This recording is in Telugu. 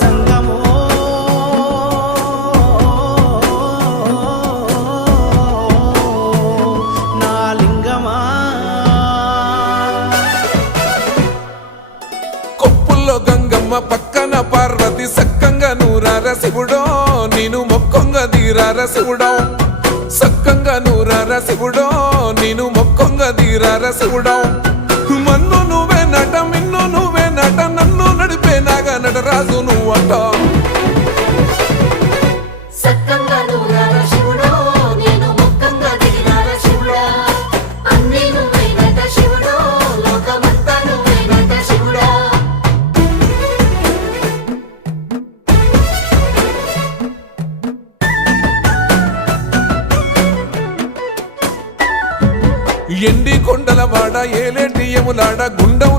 జంగమో నా లింగమా కొప్పుల్లో గంగమ్మ పక్కన పార్వతి సక్కంగా నూరార శివుడో నేను మొక్కంగా దీరార శివుడో సక్కంగా నూరార శివుడో నేను మొక్కంగా దీరార శివుడో మన్ను నువ్వే నట మిన్ను నువ్వే నట నన్ను నడిపే నాగా నటరాజు నువ్వట సక్కంగా నూరార శివుడో నేను మొక్కంగా దిగిరార శివుడా అన్నీ నువ్వేనట శివుడో లోకమంతా నువ్వేనట శివుడా ఎండి కొండల వాడ ఏలేటి యములాడ గుండం